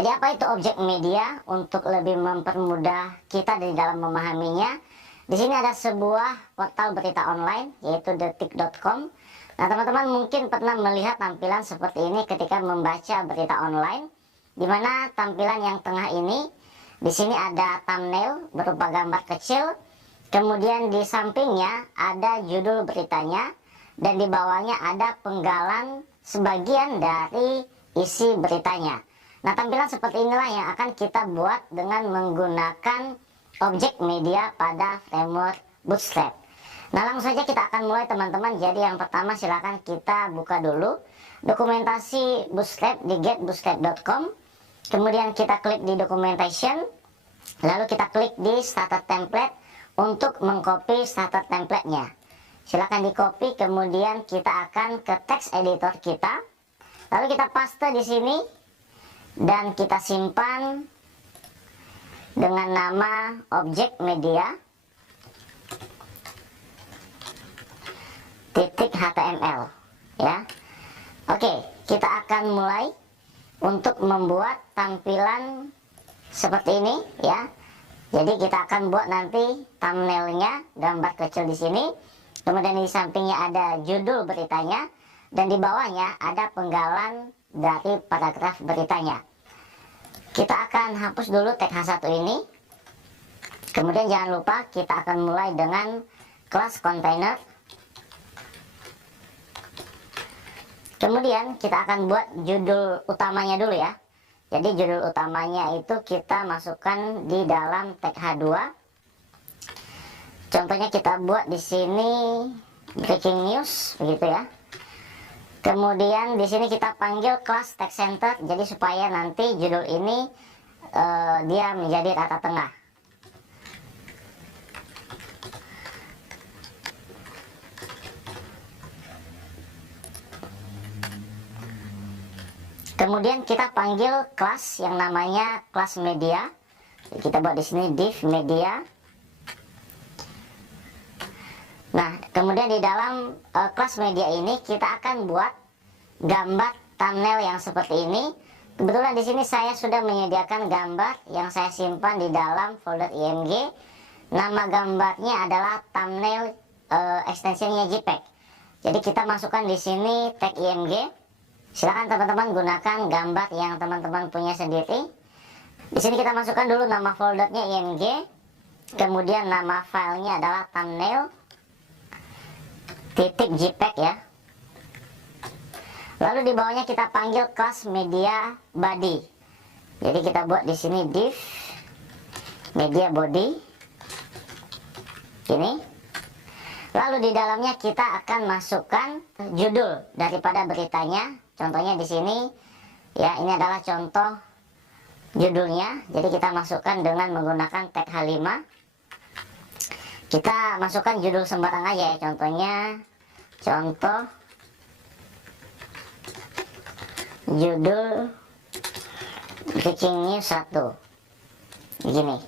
Jadi apa itu objek media? Untuk lebih mempermudah kita di dalam memahaminya, di sini ada sebuah portal berita online yaitu detik.com. Nah, teman-teman mungkin pernah melihat tampilan seperti ini ketika membaca berita online, di mana tampilan yang tengah ini, di sini ada thumbnail berupa gambar kecil, kemudian di sampingnya ada judul beritanya, dan di bawahnya ada penggalan sebagian dari isi beritanya. Nah, tampilan seperti inilah yang akan kita buat dengan menggunakan objek media pada framework Bootstrap. Nah, langsung saja kita akan mulai, teman-teman. Jadi yang pertama silahkan kita buka dulu dokumentasi Bootstrap di getbootstrap.com. Kemudian kita klik di documentation, lalu kita klik di starter template untuk mengcopy starter template-nya. Silahkan di copy, kemudian kita akan ke text editor kita, lalu kita paste di sini dan kita simpan dengan nama objek media .html ya. Oke, kita akan mulai untuk membuat tampilan seperti ini ya. Jadi kita akan buat nanti thumbnailnya gambar kecil di sini, kemudian di sampingnya ada judul beritanya, dan di bawahnya ada penggalan dari paragraf beritanya. Kita akan hapus dulu tag H1 ini. Kemudian jangan lupa kita akan mulai dengan kelas container. Kemudian kita akan buat judul utamanya dulu ya. Jadi judul utamanya itu kita masukkan di dalam tag H2. Contohnya kita buat di sini breaking news begitu ya. Kemudian di sini kita panggil kelas text center, jadi supaya nanti judul ini dia menjadi rata tengah. Kemudian kita panggil kelas yang namanya kelas media. Jadi kita buat di sini div media. Nah, kemudian di dalam kelas media ini kita akan buat gambar thumbnail yang seperti ini. Kebetulan di sini saya sudah menyediakan gambar yang saya simpan di dalam folder img. Nama gambarnya adalah thumbnail ekstensinya JPEG. Jadi kita masukkan di sini tag img. Silakan teman-teman gunakan gambar yang teman-teman punya sendiri. Di sini kita masukkan dulu nama foldernya img. Kemudian nama filenya adalah thumbnail .jpeg ya. Lalu di bawahnya kita panggil kelas media body. Jadi kita buat di sini div media body. Ini. Lalu di dalamnya kita akan masukkan judul daripada beritanya. Contohnya di sini ya, ini adalah contoh judulnya. Jadi kita masukkan dengan menggunakan tag H5. Kita masukkan judul sembarang aja ya, contohnya contoh judul breaking news 1 begini.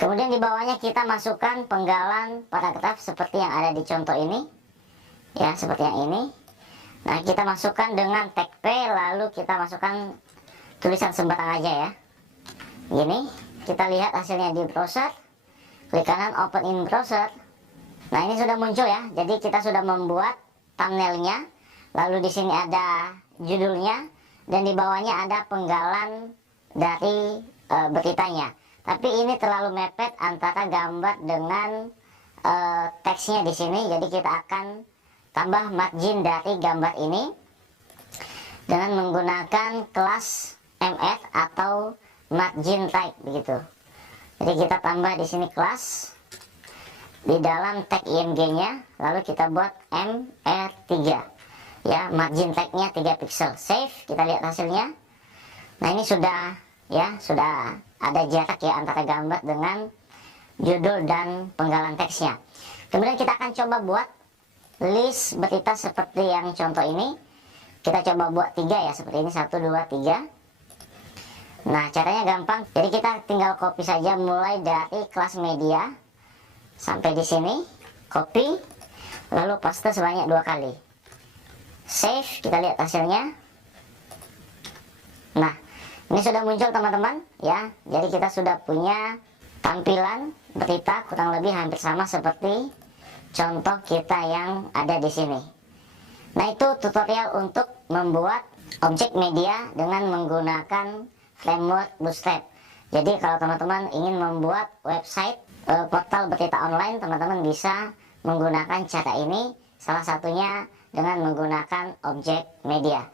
Kemudian di bawahnya kita masukkan penggalan paragraf seperti yang ada di contoh ini ya, seperti yang ini. Nah, kita masukkan dengan tag P, lalu kita masukkan tulisan sembarang aja ya, gini. Kita lihat hasilnya di browser. Klik kanan open in browser. Nah, ini sudah muncul ya. Jadi kita sudah membuat thumbnailnya. Lalu di sini ada judulnya dan di bawahnya ada penggalan dari beritanya. Tapi ini terlalu mepet antara gambar dengan teksnya di sini. Jadi kita akan tambah margin dari gambar ini dengan menggunakan kelas ms atau margin type begitu. Jadi kita tambah di sini kelas di dalam tag img-nya, lalu kita buat mr3 ya, margin tag-nya 3 pixel. Save, kita lihat hasilnya. Nah, ini sudah ya, sudah ada jarak ya antara gambar dengan judul dan penggalan teksnya. Kemudian kita akan coba buat list berita seperti yang contoh ini. Kita coba buat 3 ya, seperti ini, 1, 2, 3. Nah, caranya gampang. Jadi kita tinggal copy saja mulai dari kelas media sampai di sini, copy, lalu paste sebanyak 2 kali. Save, kita lihat hasilnya. Nah, Ini sudah muncul teman-teman ya. Jadi kita sudah punya tampilan berita kurang lebih hampir sama seperti contoh kita yang ada di sini. Nah, itu tutorial untuk membuat objek media dengan menggunakan framework Bootstrap. Jadi kalau teman-teman ingin membuat website portal berita online, teman-teman bisa menggunakan cara ini, salah satunya dengan menggunakan objek media.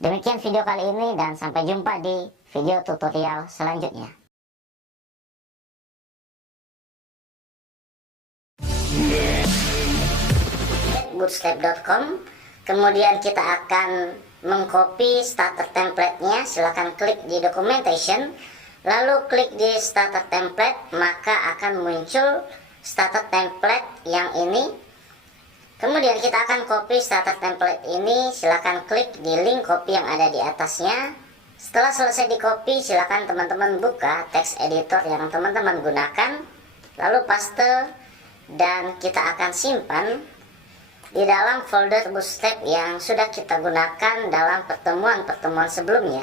Demikian video kali ini dan sampai jumpa di video tutorial selanjutnya. Bootstrap.com. Kemudian kita akan mengcopy starter template-nya. Silahkan klik di documentation, lalu klik di starter template, maka akan muncul starter template yang ini. Kemudian kita akan copy starter template ini. Silahkan klik di link copy yang ada di atasnya. Setelah selesai di copy, silahkan teman-teman buka text editor yang teman-teman gunakan, lalu paste, dan kita akan simpan di dalam folder Bootstrap yang sudah kita gunakan dalam pertemuan-pertemuan sebelumnya.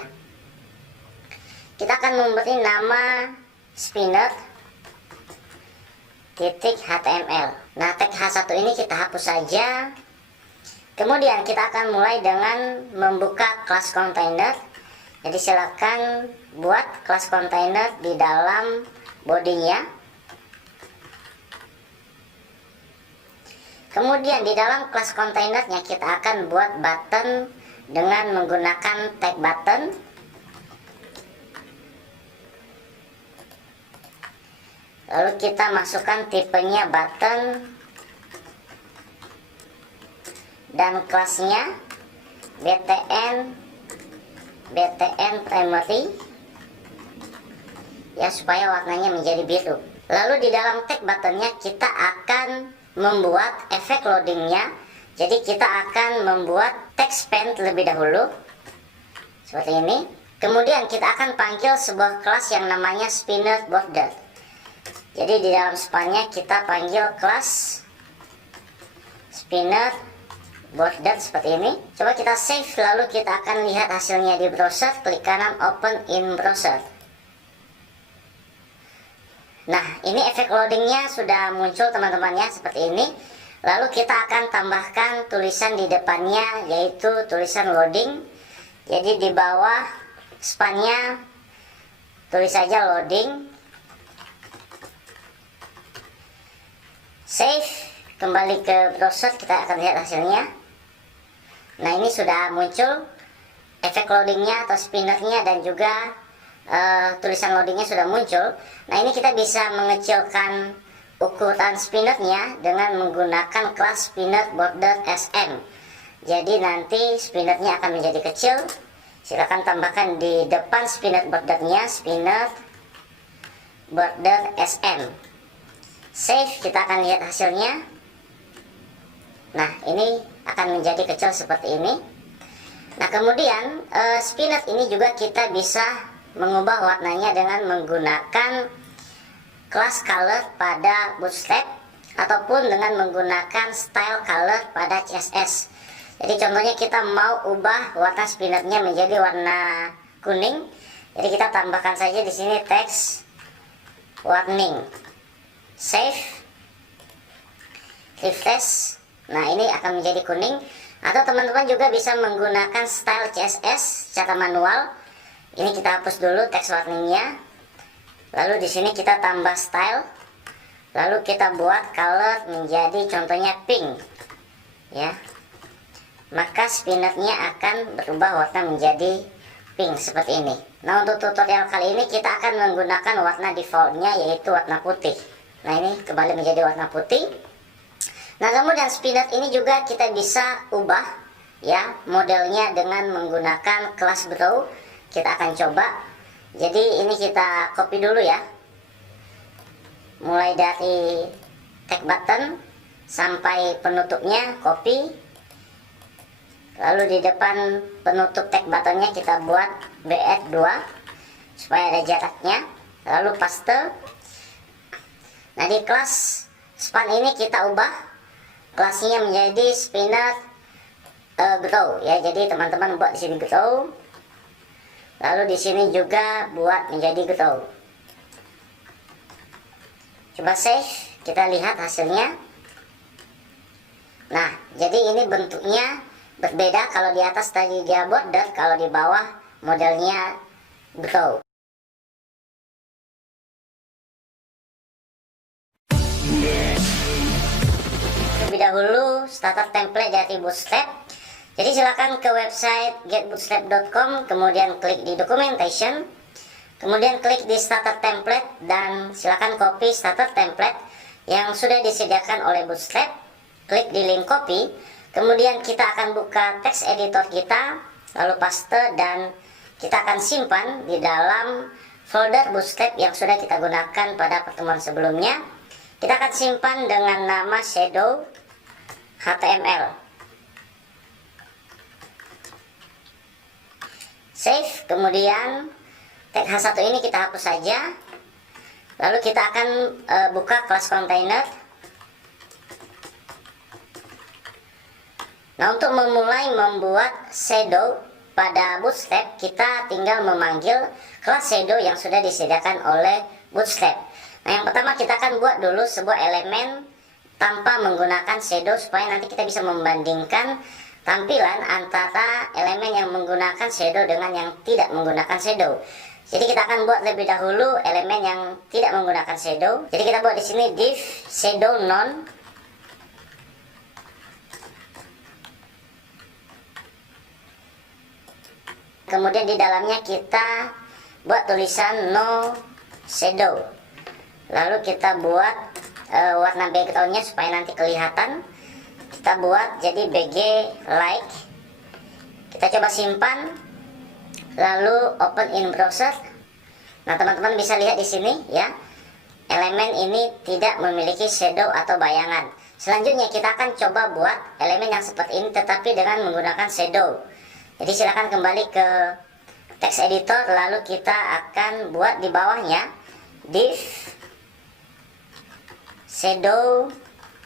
Kita akan memberi nama spinner.html. Nah, tag H1 ini kita hapus saja. Kemudian kita akan mulai dengan membuka kelas container. Jadi silakan buat kelas container di dalam bodinya. Kemudian di dalam kelas kontainernya kita akan buat button dengan menggunakan tag button. Lalu kita masukkan tipenya button dan kelasnya btn primary ya, supaya warnanya menjadi biru. Lalu di dalam tag buttonnya kita akan membuat efek loadingnya. Jadi kita akan membuat text span terlebih dahulu seperti ini. Kemudian kita akan panggil sebuah kelas yang namanya spinner border. Jadi di dalam spannya kita panggil kelas spinner border seperti ini. Coba kita save, lalu kita akan lihat hasilnya di browser. Klik kanan open in browser. Nah, ini efek loadingnya sudah muncul teman-temannya seperti ini. Lalu kita akan tambahkan tulisan di depannya, yaitu tulisan loading. Jadi di bawah spannya tulis saja loading. Save, kembali ke browser, kita akan lihat hasilnya. Nah, ini sudah muncul efek loadingnya atau spinnernya, dan juga tulisan loadingnya sudah muncul. Nah, ini kita bisa mengecilkan ukuran spinnernya dengan menggunakan kelas spinner border sm. Jadi nanti spinnernya akan menjadi kecil. Silakan tambahkan di depan spinner bordernya spinner border sm. Save, kita akan lihat hasilnya. Nah, ini akan menjadi kecil seperti ini. Nah, kemudian spinner ini juga kita bisa mengubah warnanya dengan menggunakan class color pada Bootstrap ataupun dengan menggunakan style color pada CSS. Jadi contohnya kita mau ubah warna spinnernya menjadi warna kuning. Jadi kita tambahkan saja di sini text warning. Save, refresh. Nah, ini akan menjadi kuning. Atau teman-teman juga bisa menggunakan style CSS secara manual. Ini kita hapus dulu text warningnya. Lalu di sini kita tambah style. Lalu kita buat color menjadi contohnya pink. Ya. Maka spinnernya akan berubah warna menjadi pink seperti ini. Nah, untuk tutorial kali ini kita akan menggunakan warna defaultnya, yaitu warna putih. Nah, ini kembali menjadi warna putih. Nah, kemudian spinner ini juga kita bisa ubah ya modelnya dengan menggunakan kelas grow. Kita akan coba. Jadi ini kita copy dulu ya. Mulai dari tag button sampai penutupnya copy. Lalu di depan penutup tag buttonnya kita buat BF2 supaya ada jaraknya. Lalu paste. Nah, di kelas span ini kita ubah kelasnya menjadi spinner grow ya. Jadi teman-teman buat di sini grow. Lalu di sini juga buat menjadi grow. Coba save, kita lihat hasilnya. Nah, jadi ini bentuknya berbeda. Kalau di atas tadi dia border, kalau di bawah modelnya grow. Terlebih dahulu starter template dari Bootstrap. Jadi silakan ke website getbootstrap.com, kemudian klik di documentation, kemudian klik di starter template, dan silakan copy starter template yang sudah disediakan oleh Bootstrap. Klik di link copy, kemudian kita akan buka text editor kita, lalu paste, dan kita akan simpan di dalam folder Bootstrap yang sudah kita gunakan pada pertemuan sebelumnya. Kita akan simpan dengan nama shadow HTML. Save, kemudian tag H1 ini kita hapus saja. Lalu kita akan buka kelas container. Nah, untuk memulai membuat shadow pada Bootstrap, kita tinggal memanggil kelas shadow yang sudah disediakan oleh Bootstrap. Nah, yang pertama kita akan buat dulu sebuah elemen tanpa menggunakan shadow, supaya nanti kita bisa membandingkan tampilan antara elemen yang menggunakan shadow dengan yang tidak menggunakan shadow. Jadi kita akan buat lebih dahulu elemen yang tidak menggunakan shadow. Jadi kita buat di sini div shadow none. Kemudian di dalamnya kita buat tulisan no shadow. Lalu kita buat warna backgroundnya supaya nanti kelihatan. Kita buat jadi BG like. Kita coba simpan, lalu open in browser. Nah, teman-teman bisa lihat di sini ya, elemen ini tidak memiliki shadow atau bayangan. Selanjutnya kita akan coba buat elemen yang seperti ini tetapi dengan menggunakan shadow. Jadi silakan kembali ke text editor, lalu kita akan buat di bawahnya div shadow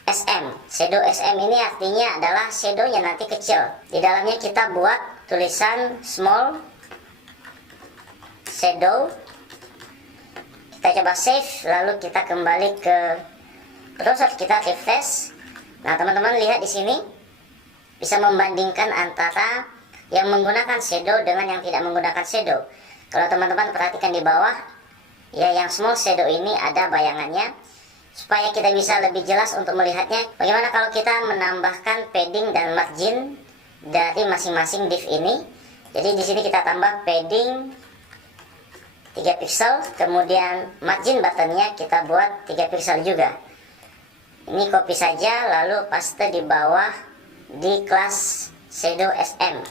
SM. Shadow SM ini artinya adalah shadownya nanti kecil. Di dalamnya kita buat tulisan small shadow. Kita coba save, lalu kita kembali ke browser kita, refresh. Nah, teman-teman lihat di sini bisa membandingkan antara yang menggunakan shadow dengan yang tidak menggunakan shadow. Kalau teman-teman perhatikan di bawah, ya, yang small shadow ini ada bayangannya. Supaya kita bisa lebih jelas untuk melihatnya, bagaimana kalau kita menambahkan padding dan margin dari masing-masing div ini. Jadi di sini kita tambah padding 3 pixel, kemudian margin buttonnya kita buat 3 pixel juga. Ini copy saja, lalu paste di bawah di kelas shadow SM.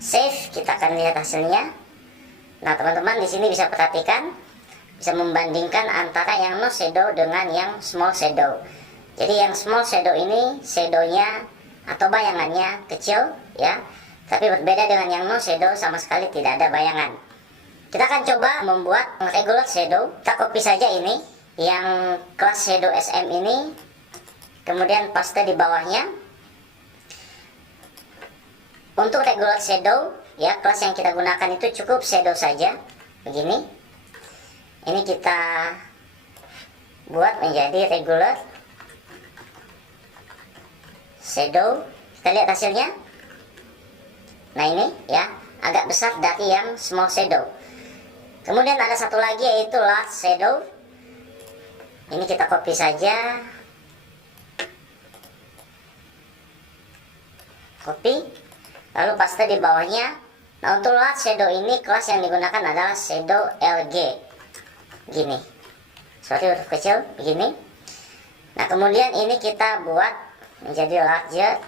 Save, kita akan lihat hasilnya. Nah, teman-teman di sini bisa perhatikan, bisa membandingkan antara yang no shadow dengan yang small shadow. Jadi yang small shadow ini shadownya atau bayangannya kecil ya, tapi berbeda dengan yang no shadow, sama sekali tidak ada bayangan. Kita akan coba membuat regular shadow. Kita copy saja ini yang kelas shadow SM ini, kemudian paste di bawahnya. Untuk regular shadow ya, kelas yang kita gunakan itu cukup shadow saja begini. Ini kita buat menjadi regular shadow. Kita lihat hasilnya. Nah, ini ya, agak besar dari yang small shadow. Kemudian ada satu lagi yaitu large shadow. Ini kita copy saja. Copy. Lalu paste di bawahnya. Nah, untuk large shadow ini kelas yang digunakan adalah shadow LG. Gini, seperti huruf kecil begini. Nah, kemudian ini kita buat menjadi larger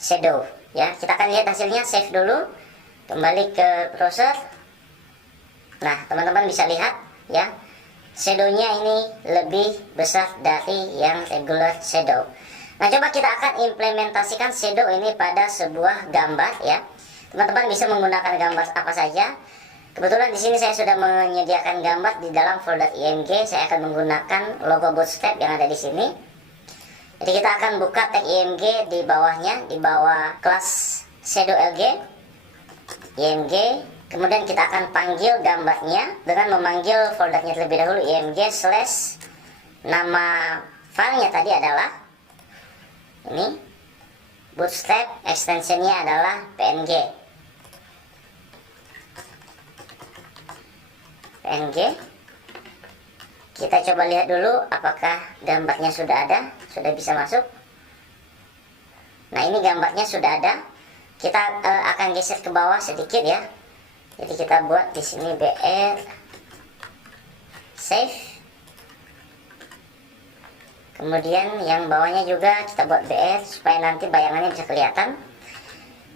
shadow ya. Kita akan lihat hasilnya. Save dulu, kembali ke browser. Nah, teman-teman bisa lihat ya, shadownya ini lebih besar dari yang regular shadow. Nah, coba kita akan implementasikan shadow ini pada sebuah gambar ya. Teman-teman bisa menggunakan gambar apa saja. Kebetulan di sini saya sudah menyediakan gambar di dalam folder IMG. Saya akan menggunakan logo Bootstrap yang ada di sini. Jadi kita akan buka tag IMG di bawahnya, di bawah kelas shadow LG. img, kemudian kita akan panggil gambarnya dengan memanggil foldernya terlebih dahulu, img slash nama filenya tadi adalah ini, Bootstrap, extensionnya adalah png. Kita coba lihat dulu apakah gambarnya sudah ada, sudah bisa masuk. Nah, ini gambarnya sudah ada. Kita akan geser ke bawah sedikit ya. Jadi kita buat di sini br save. Kemudian yang bawahnya juga kita buat br supaya nanti bayangannya bisa kelihatan.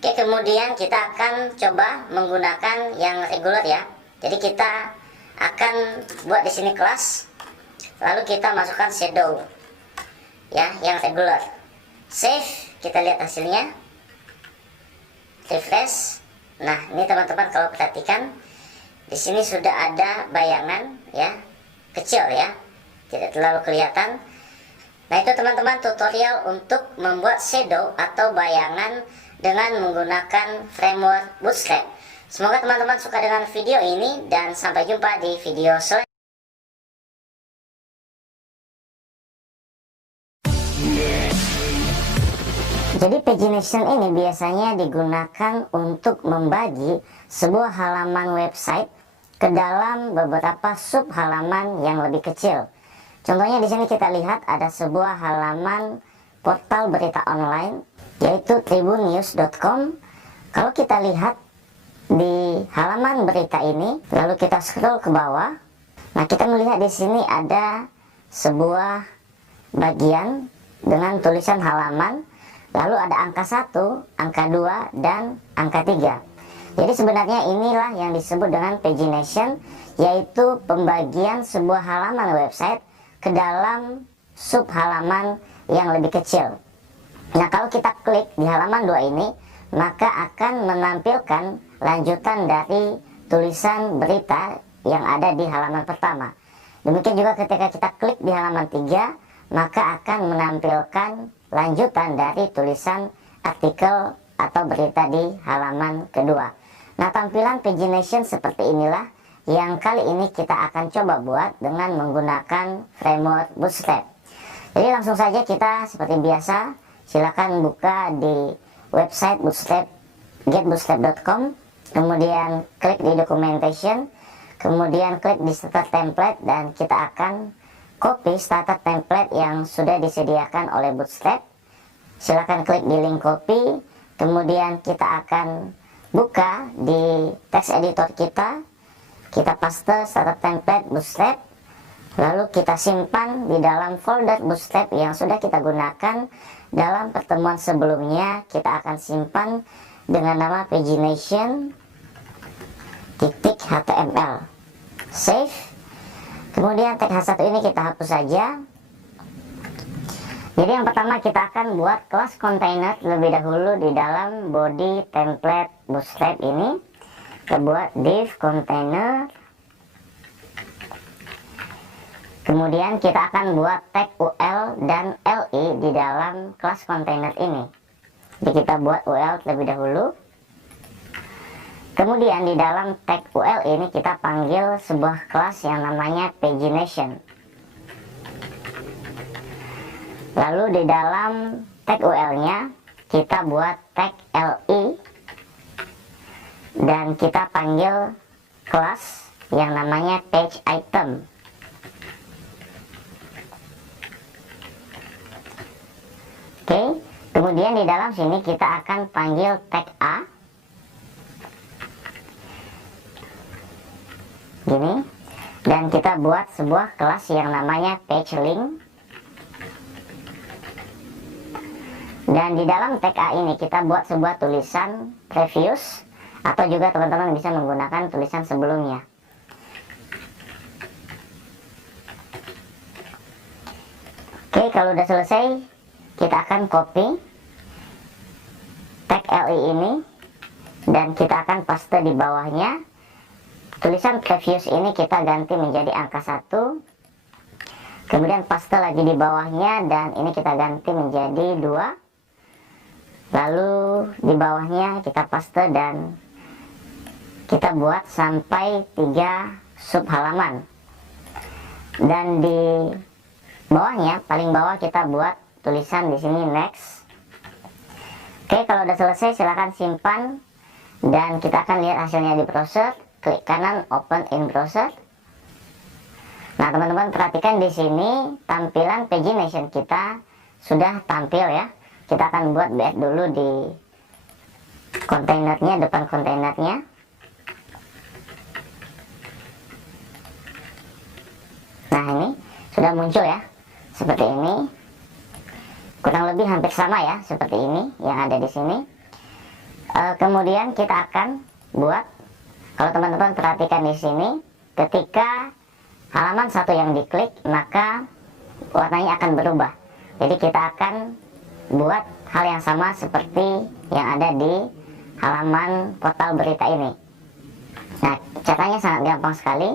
Oke, kemudian kita akan coba menggunakan yang regular ya. Jadi kita akan buat di sini kelas, lalu kita masukkan shadow ya, yang regular. Save, kita lihat hasilnya, refresh. Nah, ini teman-teman kalau perhatikan di sini sudah ada bayangan ya, kecil ya, tidak terlalu kelihatan. Nah, itu teman-teman tutorial untuk membuat shadow atau bayangan dengan menggunakan framework Bootstrap. Semoga teman-teman suka dengan video ini dan sampai jumpa di video selanjutnya. Jadi pagination ini biasanya digunakan untuk membagi sebuah halaman website ke dalam beberapa sub halaman yang lebih kecil. Contohnya di sini kita lihat ada sebuah halaman portal berita online yaitu tribunnews.com. Kalau kita lihat di halaman berita ini, lalu kita scroll ke bawah, nah kita melihat di sini ada sebuah bagian dengan tulisan halaman, lalu ada angka 1, angka 2, dan angka 3. Jadi sebenarnya inilah yang disebut dengan pagination, yaitu pembagian sebuah halaman website ke dalam sub halaman yang lebih kecil. Nah, kalau kita klik di halaman 2 ini, maka akan menampilkan lanjutan dari tulisan berita yang ada di halaman pertama. Demikian juga ketika kita klik di halaman 3, maka akan menampilkan lanjutan dari tulisan artikel atau berita di halaman kedua. Nah, tampilan pagination seperti inilah yang kali ini kita akan coba buat dengan menggunakan framework Bootstrap. Jadi langsung saja kita seperti biasa, silakan buka di website Bootstrap, getbootstrap.com, kemudian klik di documentation, kemudian klik di starter template, dan kita akan copy starter template yang sudah disediakan oleh Bootstrap. Silakan klik di link copy, kemudian kita akan buka di text editor kita paste starter template Bootstrap, lalu kita simpan di dalam folder Bootstrap yang sudah kita gunakan dalam pertemuan sebelumnya. Kita akan simpan dengan nama pagination.html. Save. Kemudian tag H1 ini kita hapus saja. Jadi yang pertama kita akan buat kelas container terlebih dahulu di dalam body template Bootstrap ini. Kita buat div container. Kemudian kita akan buat tag UL dan LI di dalam kelas container ini. Jadi kita buat UL terlebih dahulu. Kemudian di dalam tag UL ini kita panggil sebuah kelas yang namanya pagination. Lalu di dalam tag UL-nya kita buat tag LI dan kita panggil kelas yang namanya page item. Oke, kemudian di dalam sini kita akan panggil tag A. Gini. Dan kita buat sebuah kelas yang namanya page link. Dan di dalam tag A ini kita buat sebuah tulisan previous, atau juga teman-teman bisa menggunakan tulisan sebelumnya. Oke, kalau udah selesai, kita akan copy tag LI ini dan kita akan paste di bawahnya. Tulisan previous ini kita ganti menjadi angka 1, kemudian paste lagi di bawahnya dan ini kita ganti menjadi 2, lalu di bawahnya kita paste dan kita buat sampai 3 sub halaman. Dan di bawahnya, paling bawah kita buat tulisan di sini next. Oke, kalau udah selesai silahkan simpan dan kita akan lihat hasilnya di browser. Klik kanan open in browser. Nah, teman-teman perhatikan di sini tampilan pagination kita sudah tampil ya. Kita akan buat BF dulu di kontainernya, depan kontainernya. Nah, ini sudah muncul ya, seperti ini. Kurang lebih hampir sama ya, seperti ini yang ada di sini. Kemudian kita akan buat, kalau teman-teman perhatikan di sini, ketika halaman satu yang diklik, maka warnanya akan berubah. Jadi kita akan buat hal yang sama seperti yang ada di halaman portal berita ini. Nah, caranya sangat gampang sekali.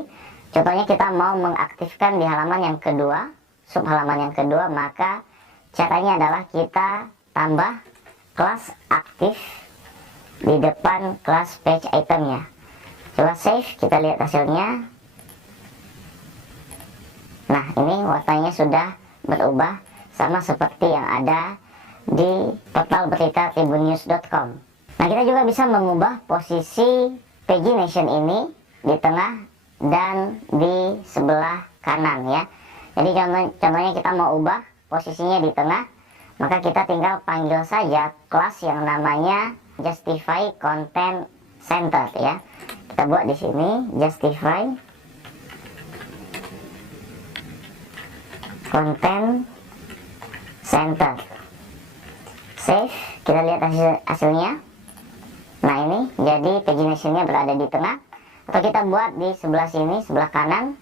Contohnya kita mau mengaktifkan di halaman yang kedua, sub halaman yang kedua, maka caranya adalah kita tambah kelas aktif di depan kelas page itemnya. Coba save, kita lihat hasilnya. Nah, ini warnanya sudah berubah sama seperti yang ada di portal berita tribunnews.com. Nah, kita juga bisa mengubah posisi pagination ini di tengah dan di sebelah kanan ya. Jadi contohnya kita mau ubah posisinya di tengah, maka kita tinggal panggil saja kelas yang namanya justify content center ya. Kita buat di sini justify content center. Save, kita lihat hasilnya. Nah, ini jadi paginationnya berada di tengah. Atau kita buat di sebelah sini, sebelah kanan,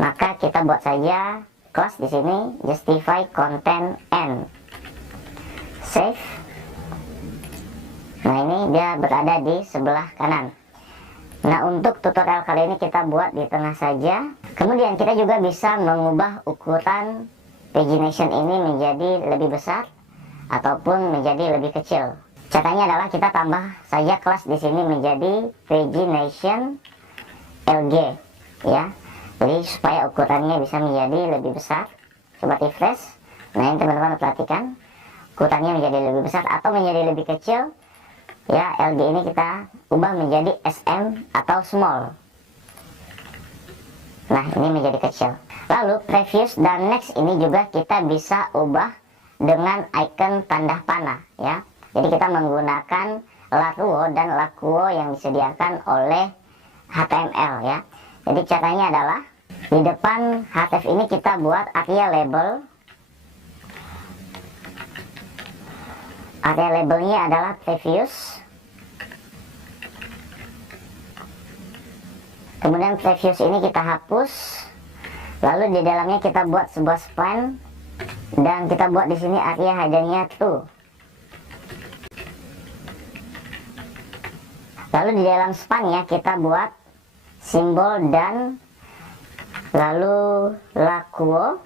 maka kita buat saja kelas di sini justify content end. Save. Nah, ini dia berada di sebelah kanan. Nah, untuk tutorial kali ini kita buat di tengah saja. Kemudian kita juga bisa mengubah ukuran pagination ini menjadi lebih besar ataupun menjadi lebih kecil. Caranya adalah kita tambah saja kelas di sini menjadi pagination LG ya. Jadi supaya ukurannya bisa menjadi lebih besar. Coba refresh. Nah, ini teman-teman perhatikan, ukurannya menjadi lebih besar atau menjadi lebih kecil ya. LG ini kita ubah menjadi SM atau small. Nah, ini menjadi kecil. Lalu previous dan next ini juga kita bisa ubah dengan icon tanda panah ya. Jadi kita menggunakan Lakuo dan Lakuo yang disediakan oleh HTML ya. Jadi caranya adalah di depan htf ini kita buat area label. Area labelnya adalah previous. Kemudian previous ini kita hapus. Lalu di dalamnya kita buat sebuah span dan kita buat di sini area headernya true. Lalu di dalam spannya kita buat simbol dan lalu Lakuo.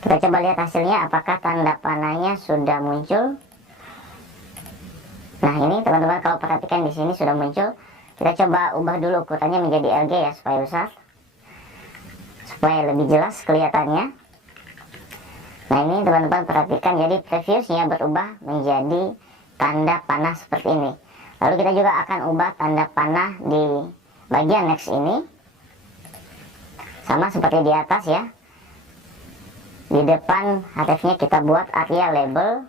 Kita coba lihat hasilnya apakah tanda panahnya sudah muncul. Nah, ini teman-teman kalau perhatikan di sini sudah muncul. Kita coba ubah dulu ukurannya menjadi LG ya supaya besar, supaya lebih jelas kelihatannya. Nah, ini teman-teman perhatikan, jadi previewsnya berubah menjadi tanda panah seperti ini. Lalu kita juga akan ubah tanda panah di bagian next ini sama seperti di atas ya. Di depan htf-nya kita buat area label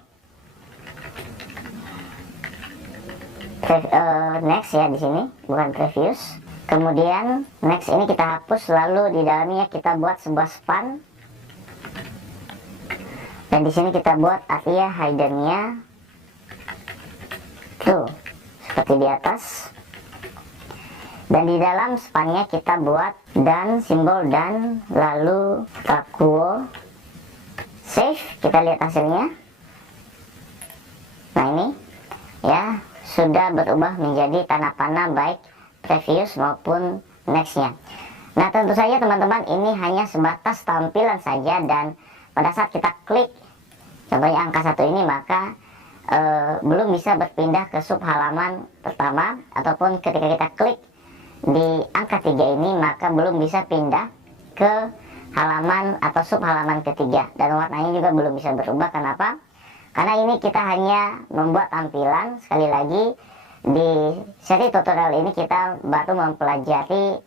next ya, di sini bukan previous. Kemudian next ini kita hapus, lalu di dalamnya kita buat sebuah span dan di sini kita buat area hidden-nya tuh seperti di atas. Dan di dalam spannya kita buat dan simbol dan lalu Lakuo. Save, kita lihat hasilnya. Nah, ini ya sudah berubah menjadi tanda panah baik previous maupun nextnya. Nah, tentu saja teman-teman ini hanya sebatas tampilan saja, dan pada saat kita klik contohnya angka 1 ini, maka belum bisa berpindah ke sub halaman pertama, ataupun ketika kita klik di angka 3 ini maka belum bisa pindah ke halaman atau sub halaman ketiga, dan warnanya juga belum bisa berubah. Kenapa? Karena ini kita hanya membuat tampilan. Sekali lagi, di seri tutorial ini kita baru mempelajari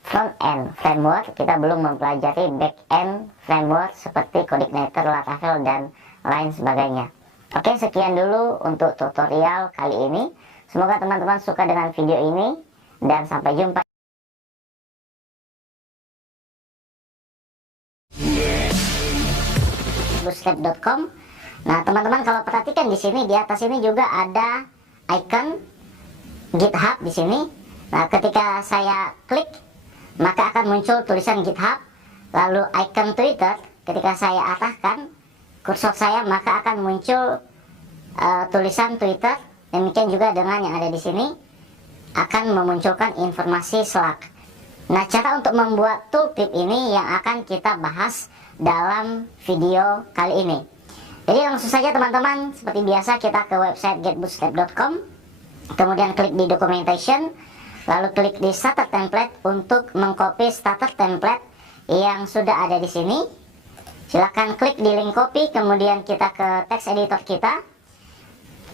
front end framework, kita belum mempelajari back end framework seperti Coordinator, Laravel, dan lain sebagainya. Oke, sekian dulu untuk tutorial kali ini. Semoga teman-teman suka dengan video ini, dan sampai jumpa. Bootstrap.com. Nah, teman-teman kalau perhatikan di sini, di atas ini juga ada icon GitHub di sini. Nah, ketika saya klik maka akan muncul tulisan GitHub, lalu icon Twitter. Ketika saya arahkan kursor saya maka akan muncul tulisan Twitter. Demikian juga dengan yang ada di sini akan memunculkan informasi Slack. Nah, cara untuk membuat tooltip ini yang akan kita bahas dalam video kali ini. Jadi langsung saja teman-teman, seperti biasa kita ke website getbootstrap.com, kemudian klik di documentation, lalu klik di starter template untuk mengcopy starter template yang sudah ada di sini. Silahkan klik di link copy, kemudian kita ke text editor kita,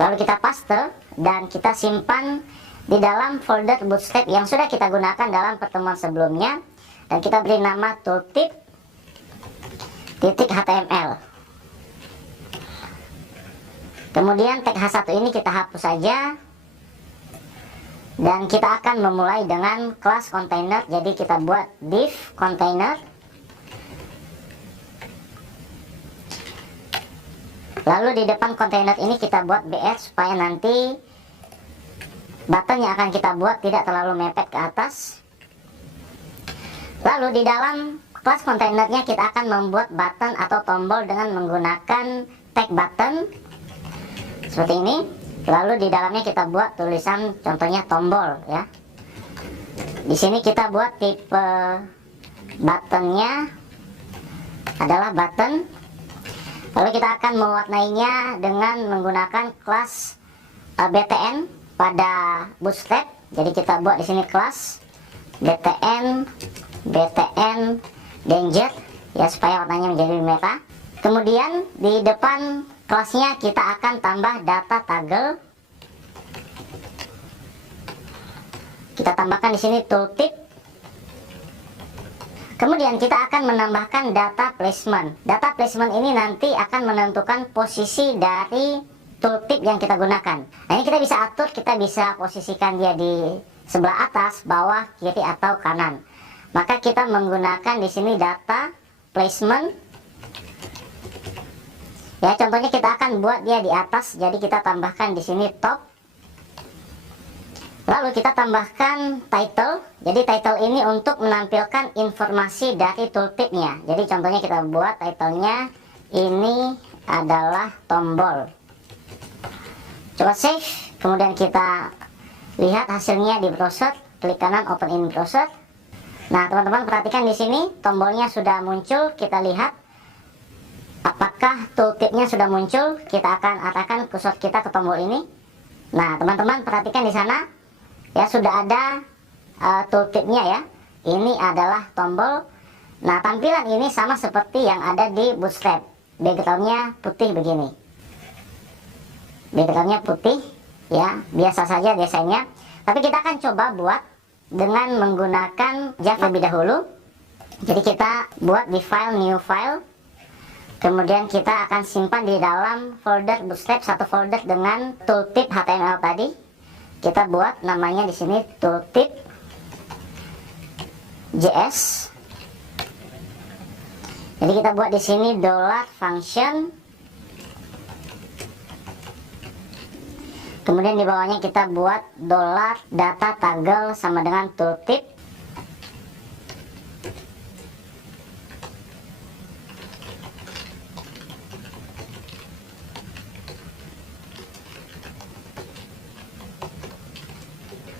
lalu kita paste dan kita simpan di dalam folder Bootstrap yang sudah kita gunakan dalam pertemuan sebelumnya, dan kita beri nama tooltip.html. Kemudian tag H1 ini kita hapus saja, dan kita akan memulai dengan kelas container. Jadi kita buat div container, lalu di depan container ini kita buat br supaya nanti button yang akan kita buat tidak terlalu mepet ke atas. Lalu di dalam kelas kontainernya kita akan membuat button atau tombol dengan menggunakan tag button seperti ini. Lalu di dalamnya kita buat tulisan contohnya tombol ya. Di sini kita buat tipe buttonnya adalah button. Lalu kita akan mewarnainya dengan menggunakan kelas btn pada Bootstrap. Jadi kita buat di sini kelas btn danger ya, supaya warnanya menjadi merah. Kemudian di depan kelasnya kita akan tambah data toggle. Kita tambahkan di sini tooltip. Kemudian kita akan menambahkan data placement. Data placement ini nanti akan menentukan posisi dari tooltip yang kita gunakan. Nah, ini kita bisa atur, kita bisa posisikan dia di sebelah atas, bawah, kiri, atau kanan. Maka kita menggunakan di sini data placement. Ya, contohnya kita akan buat dia di atas, jadi kita tambahkan di sini top. Lalu kita tambahkan title. Jadi title ini untuk menampilkan informasi dari tooltipnya. Jadi contohnya kita buat titlenya ini adalah tombol. Coba save, kemudian kita lihat hasilnya di browser. Klik kanan open in browser. Nah, teman-teman perhatikan di sini tombolnya sudah muncul. Kita lihat apakah tooltipnya sudah muncul. Kita akan arahkan kursor kita ke tombol ini. Nah, teman-teman perhatikan di sana ya, sudah ada tooltipnya ya. Ini adalah tombol. Nah, tampilan ini sama seperti yang ada di Bootstrap. Backgroundnya putih begini. Backgroundnya putih ya, biasa saja desainnya. Tapi kita akan coba buat dengan menggunakan Java lebih dahulu. Jadi kita buat di file, new file. Kemudian kita akan simpan di dalam folder Bootstrap, satu folder dengan tooltip HTML tadi. Kita buat namanya di sini tooltip JS. Jadi kita buat di sini $function. Kemudian di bawahnya kita buat $data toggle sama dengan tooltip.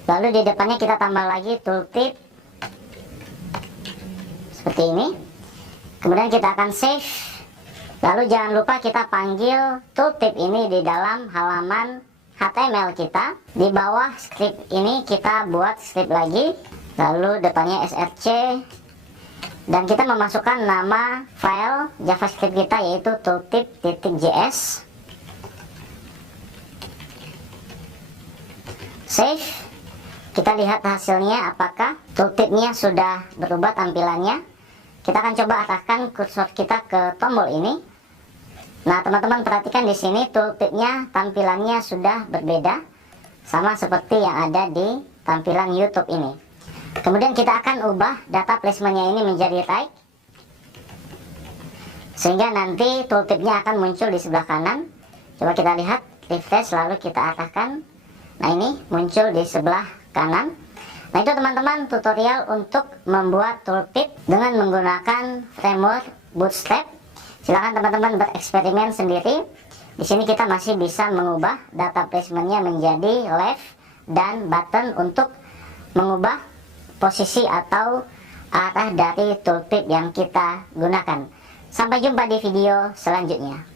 Lalu di depannya kita tambah lagi tooltip seperti ini. Kemudian kita akan save. Lalu jangan lupa kita panggil tooltip ini di dalam halaman HTML kita. Di bawah script ini kita buat script lagi, lalu depannya src, dan kita memasukkan nama file JavaScript kita yaitu tooltip.js. Save. Kita lihat hasilnya apakah tooltipnya sudah berubah tampilannya. Kita akan coba arahkan kursor kita ke tombol ini. Nah, teman-teman perhatikan di sini tooltipnya tampilannya sudah berbeda, sama seperti yang ada di tampilan YouTube ini. Kemudian kita akan ubah data placementnya ini menjadi right, sehingga nanti tooltipnya akan muncul di sebelah kanan. Coba kita lihat, refresh lalu kita arahkan. Nah, ini muncul di sebelah kanan. Nah, itu teman-teman tutorial untuk membuat tooltip dengan menggunakan framework Bootstrap. Silahkan teman-teman bereksperimen sendiri. Di sini kita masih bisa mengubah data placementnya menjadi left dan button untuk mengubah posisi atau arah dari tooltip yang kita gunakan. Sampai jumpa di video selanjutnya.